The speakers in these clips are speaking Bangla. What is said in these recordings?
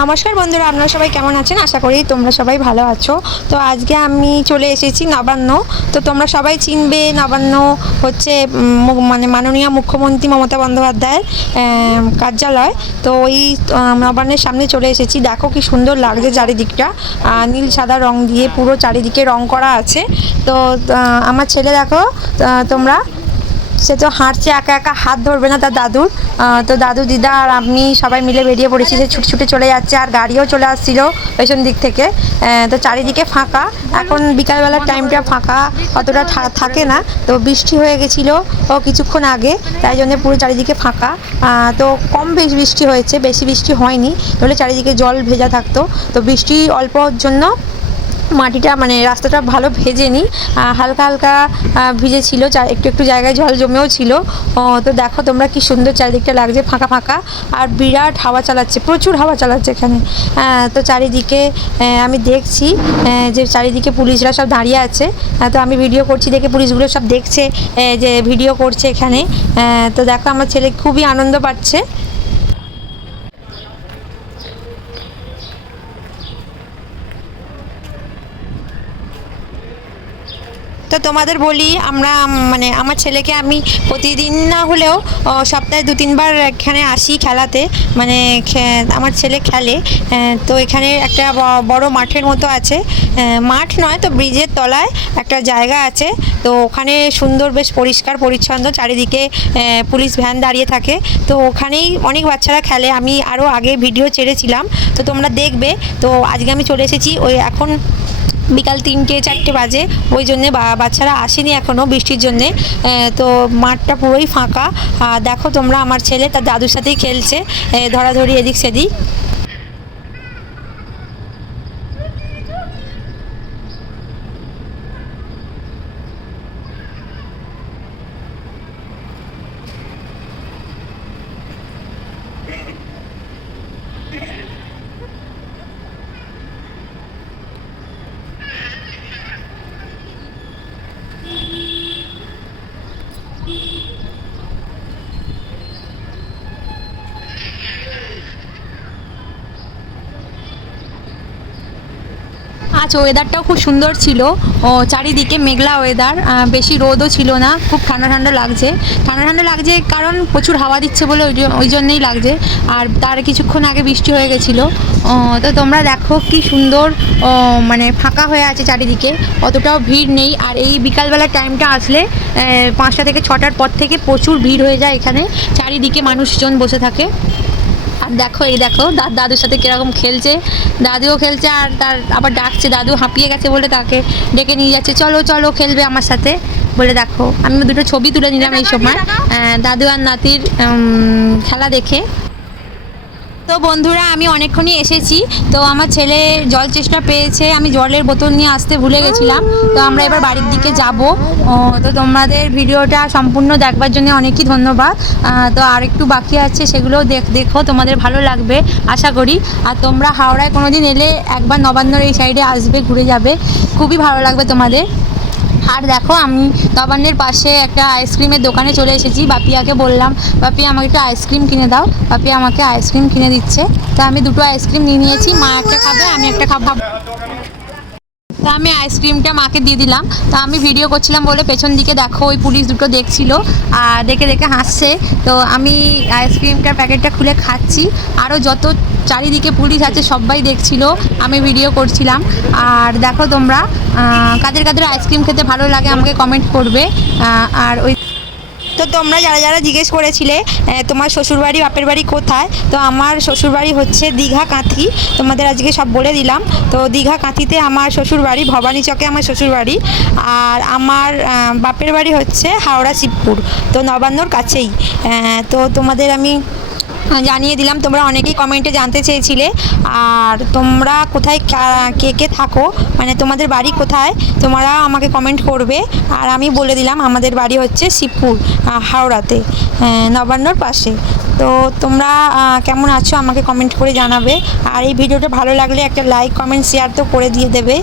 নমস্কার বন্ধুরা, আপনারা সবাই কেমন আছেন? আশা করি তোমরা সবাই ভালো আছো। তো আজকে আমি চলে এসেছি নবান্ন। তো তোমরা সবাই চিনবে, নবান্ন হচ্ছে মানে মাননীয় মুখ্যমন্ত্রী মমতা বন্দ্যোপাধ্যায়ের কার্যালয়। তো ওই নবান্নের সামনে চলে এসেছি। দেখো কি সুন্দর লাগছে চারিদিকটা, নীল সাদা রং দিয়ে পুরো চারিদিকে রং করা আছে। তো আমার ছেলে দেখো, তোমরা, সে তো হাঁটছে একা একা, হাত ধরবে না তার দাদুর। তো দাদু দিদা আর আমি সবাই মিলে বেরিয়ে পড়েছি, যে ছুটে ছুটে চলে যাচ্ছে। আর গাড়িও চলে আসছিল পেছন দিক থেকে। তো চারিদিকে ফাঁকা, এখন বিকালবেলার টাইমটা ফাঁকা অতটা থাকে না। তো বৃষ্টি হয়ে গেছিলো কিছুক্ষণ আগে, তাই জন্য পুরো চারিদিকে ফাঁকা। তো কম বৃষ্টি হয়েছে, বেশি বৃষ্টি হয়নি, তাহলে চারিদিকে জল ভেজা থাকতো। তো বৃষ্টি অল্পর জন্য মাটিটা মানে রাস্তাটা ভালো ভেজেনি, হালকা হালকা ভিজেছিল, একটু একটু জায়গায় জল জমেও ছিল। তো দেখো তোমরা কি সুন্দর চারিদিকটা লাগছে, ফাঁকা ফাঁকা। আর বিরাট হাওয়া চালাচ্ছে, প্রচুর হাওয়া চালাচ্ছে এখানে। তো চারিদিকে আমি দেখছি যে চারিদিকে পুলিশরা সব দাঁড়িয়ে আছে। তো আমি ভিডিও করছি দেখে পুলিশগুলো সব দেখছে যে ভিডিও করছে এখানে। তো দেখো আমার ছেলে খুবই আনন্দ পাচ্ছে। তো তোমাদের বলি, আমরা মানে আমার ছেলেকে আমি প্রতিদিন না হলেও সপ্তাহে 2-3 বার এখানে আসি খেলাতে। মানে আমার ছেলে খেলে। তো এখানে একটা বড় মাঠের মতো আছে, মাঠ নয় তো ব্রিজের তলায় একটা জায়গা আছে। তো ওখানে সুন্দর, বেশ পরিষ্কার পরিচ্ছন্ন, চারিদিকে পুলিশ ভ্যান দাঁড়িয়ে থাকে। তো ওখানেই অনেক বাচ্চারা খেলে। আমি আরও আগে ভিডিও ছেড়েছিলাম, তো তোমরা দেখবে। তো আজকে আমি চলে এসেছি, ওই এখন বিকাল 3-4টে বাজে, ওই জন্যে বাচ্চারা আসেনি এখনও বৃষ্টির জন্যে। তো মাঠটা পুরোই ফাঁকা। দেখো তোমরা, আমার ছেলে তার দাদুর সাথেই খেলছে, ধরাধরি এদিক সেদিক। আজ ওয়েদারটাও খুব সুন্দর ছিল, চারিদিকে মেঘলা ওয়েদার, বেশি রোদও ছিল না, খুব ঠান্ডা ঠান্ডা লাগছে। ঠান্ডা ঠান্ডা লাগছে কারণ প্রচুর হাওয়া দিচ্ছে বলে, ওই জন্যই লাগছে। আর তার কিছুক্ষণ আগে বৃষ্টি হয়ে গেছিলো। তো তোমরা দেখো কি সুন্দর, মানে ফাঁকা হয়ে আছে চারিদিকে, অতটাও ভিড় নেই। আর এই বিকালবেলার টাইমটা আসলে 5টা থেকে 6টার পর থেকে প্রচুর ভিড় হয়ে যায় এখানে, চারিদিকে মানুষজন বসে থাকে। আর দেখো, এই দেখো দাদুর সাথে কীরকম খেলছে, দাদুও খেলছে আর তার আবার ডাকছে, দাদু হাঁপিয়ে গেছে বলে তাকে ডেকে নিয়ে যাচ্ছে, চলো চলো খেলবে আমার সাথে বলে। দেখো আমি দুটো ছবি তুলে নিলাম এই সময় দাদু আর নাতির খেলা দেখে। তো বন্ধুরা, আমি অনেকক্ষণই এসেছি। তো আমার ছেলে জল চেষ্টা পেয়েছে, আমি জলের বোতল নিয়ে আসতে ভুলে গেছিলাম। তো আমরা এবার বাড়ির দিকে যাব। তো তোমাদের ভিডিওটা সম্পূর্ণ দেখবার জন্য অনেকই ধন্যবাদ। তো আর একটু বাকি আছে, সেগুলোও দেখো, তোমাদের ভালো লাগবে আশা করি। আর তোমরা হাওড়ায় কোনো দিন এলে একবার নবান্নর এই সাইডে আসবে, ঘুরে যাবে, খুবই ভালো লাগবে তোমাদের। আর দেখো, আমি নবান্নের পাশে একটা আইসক্রিমের দোকানে চলে এসেছি। বাপিয়াকে বললাম, বাপি আমাকে একটু আইসক্রিম কিনে দাও। বাপি আমাকে আইসক্রিম কিনে দিচ্ছে। তো আমি দুটো আইসক্রিম নিয়ে নিয়েছি, মা একটা খাবে, আমি একটা খাবো। তা আমি আইসক্রিমটা মাকে দিয়ে দিলাম। তা আমি ভিডিও করছিলাম বলে পেছন দিকে দেখো ওই পুলিশ দুটো দেখছিল, আর দেখে দেখে হাসছে। তো আমি আইসক্রিমটার প্যাকেটটা খুলে খাচ্ছি, আরও যত চারিদিকে পুলিশ আছে সবাই দেখছিল, আমি ভিডিও করছিলাম। আর দেখো তোমরা, কাদের কাদের আইসক্রিম খেতে ভালো লাগে আমাকে কমেন্ট করবে। আর ওই তো তোমরা যারা যারা জিজ্ঞেস করেছিলে তোমার শ্বশুরবাড়ি বাপের বাড়ি কোথায়, তো আমার শ্বশুরবাড়ি হচ্ছে দীঘা কাঁথি। তোমাদের আজকে সব বলে দিলাম। তো দীঘা কাঁথিতে আমার শ্বশুরবাড়ি, ভবানী চকে আমার শ্বশুরবাড়ি। আর আমার বাপের বাড়ি হচ্ছে হাওড়া শিবপুর, তো নবান্নর কাছেই। তো তোমাদের আমি জানিয়ে দিলাম। তোমরা অনেকেই কমেন্টে জানতে চেয়েছিলে। আর তোমরা কোথায় কে কে থাকো, মানে তোমাদের বাড়ি কোথায়, তোমরা আমাকে কমেন্ট করবে। আর আমি বলে দিলাম আমাদের বাড়ি হচ্ছে শিবপুর, হাওড়াতে, নবান্নর পাশে। তো তোমরা কেমন আছো আমাকে কমেন্ট করে জানাবে। আর এই ভিডিওটা ভালো লাগলে একটা লাইক কমেন্ট শেয়ার তো করে দিয়ে দেবে।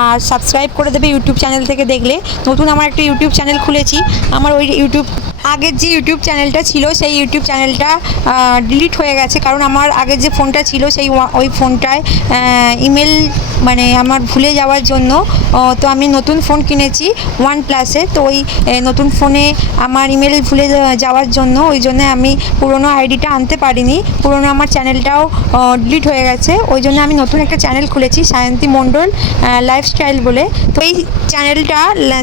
আর সাবস্ক্রাইব করে দেবে ইউটিউব চ্যানেল থেকে দেখলে। নতুন আমার একটা ইউটিউব চ্যানেল খুলেছি, আমার ওই ইউটিউব আগের যে ইউটিউব চ্যানেলটা ছিল সেই ইউটিউব চ্যানেলটা ডিলিট হয়ে গেছে, কারণ আমার আগের যে ফোনটা ছিল সেই ওই ফোনটায় ইমেল মানে আমার ভুলে যাওয়ার জন্য তো আমি নতুন ফোন কিনেছি OnePlus-এর। তো ওই নতুন ফোনে আমার ইমেল ভুলে যাওয়ার জন্য ওই জন্য আমি পুরনো আইডিটা আনতে পারিনি, পুরনো আমার চ্যানেলটাও ডিলিট হয়ে গেছে। ওই জন্য আমি নতুন একটা চ্যানেল খুলেছি সায়ন্তী মণ্ডল লাইফস্টাইল বলে। তো এই চ্যানেলটা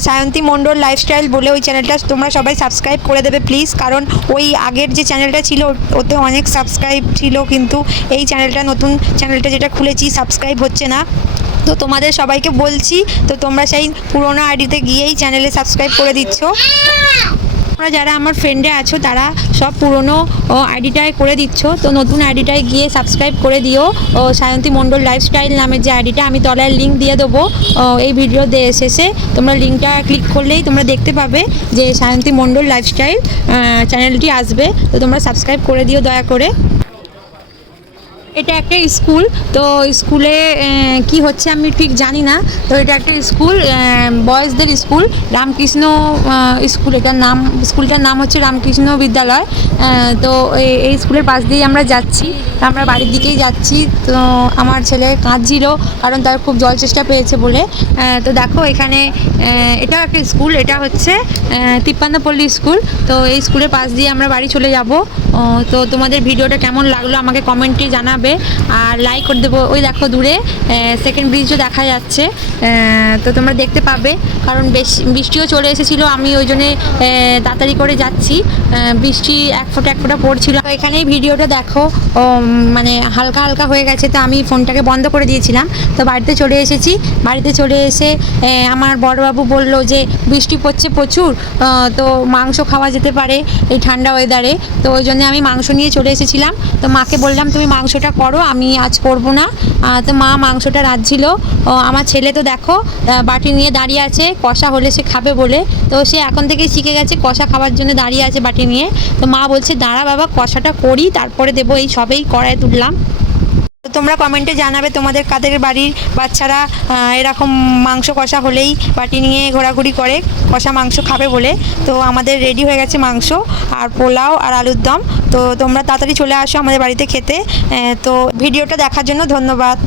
সায়ন্তী মণ্ডল লাইফস্টাইল বলে ওই চ্যানেলটা তোমরা সবাই সাবস্ক্রাইব করে দেবে প্লিজ, কারণ ওই আগের যে চ্যানেলটা ছিল ওতে অনেক সাবস্ক্রাইব ছিল, কিন্তু এই চ্যানেলটা নতুন চ্যানেলটা যেটা খুলেছি সাবস্ক্রাইব হচ্ছে না। তো তোমাদের সবাইকে বলছি, তো তোমরা সেই পুরোনো আইডিতে গিয়েই চ্যানেলে সাবস্ক্রাইব করে দিচ্ছ। তোমরা যারা আমার ফ্রেন্ডে আছো তারা সব পুরনো আইডিটায় করে দিচ্ছ, তো নতুন আইডিটায় গিয়ে সাবস্ক্রাইব করে দিও। সায়ন্তী মণ্ডল লাইফস্টাইল নামের যে আইডিটা, আমি তলায় লিঙ্ক দিয়ে দেবো এই ভিডিও শেষে। তোমরা লিঙ্কটা ক্লিক করলেই তোমরা দেখতে পাবে যে সায়ন্তী মণ্ডল লাইফস্টাইল চ্যানেলটি আসবে, তো তোমরা সাবস্ক্রাইব করে দিও দয়া করে। এটা একটা স্কুল, তো স্কুলে কি হচ্ছে আমি ঠিক জানি না। তো এটা একটা স্কুল, বয়েজদের স্কুল, রামকৃষ্ণ স্কুল। স্কুলটার নাম হচ্ছে রামকৃষ্ণ বিদ্যালয়। তো এই স্কুলের পাশ দিয়েই আমরা যাচ্ছি, আমরা বাড়ির দিকেই যাচ্ছি। তো আমার ছেলে কাঁদছিল কারণ তার খুব জল চেষ্টা পেয়েছে বলে। তো দেখো এখানে এটাও একটা স্কুল, এটা হচ্ছে তিপ্পান্নপল্লী স্কুল। তো এই স্কুলের পাশ দিয়ে আমরা বাড়ি চলে যাব। তো তোমাদের ভিডিওটা কেমন লাগলো আমাকে কমেন্টে জানাবে, আর লাইক করে দেবো। ওই দেখো দূরে সেকেন্ড ব্রিজও দেখা যাচ্ছে, তো তোমরা দেখতে পাবে, কারণ বৃষ্টিও চলে এসেছিলো, আমি ওই জন্যে তাড়াতাড়ি করে যাচ্ছি। বৃষ্টি এক ফোঁটা পড়ছিল। তো এখানেই ভিডিওটা দেখো মানে হালকা হালকা হয়ে গেছে, তো আমি ফোনটাকে বন্ধ করে দিয়েছিলাম। তো বাড়িতে চলে এসেছি, বাড়িতে চলে এসে আমার বড়বাবু বললো যে বৃষ্টি পড়ছে প্রচুর, তো মাংস খাওয়া যেতে পারে এই ঠান্ডা ওয়েদারে। তো ওই জন্য আমি মাংস নিয়ে চলে এসেছিলাম। তো মাকে বললাম তুমি মাংসটা করো, আমি আজ করবো না। তো মা মাংসটা রাঁধছিল। আমার ছেলে তো দেখো বাটি নিয়ে দাঁড়িয়ে আছে, কষা হলে সে খাবে বলে। তো সে এখন থেকেই শিখে গেছে কষা খাওয়ার জন্য দাঁড়িয়ে আছে বাটি নিয়ে। তো মা বলছে দাঁড়া বাবা কষাটা করি তারপরে দেবো, এই সবেই কড়াই তুললাম। তো তোমরা কমেন্টে জানাবে তোমাদের কাদের বাড়ির বাচ্চারা এরকম মাংস কষা হলেই বাটি নিয়ে ঘোরাঘুরি করে কষা মাংস খাবে বলে। তো আমাদের রেডি হয়ে গেছে মাংস আর পোলাও আর আলুর দম। তো তোমরা তাড়াতাড়ি চলে আসো আমাদের বাড়িতে খেতে। তো ভিডিওটা দেখার জন্য ধন্যবাদ।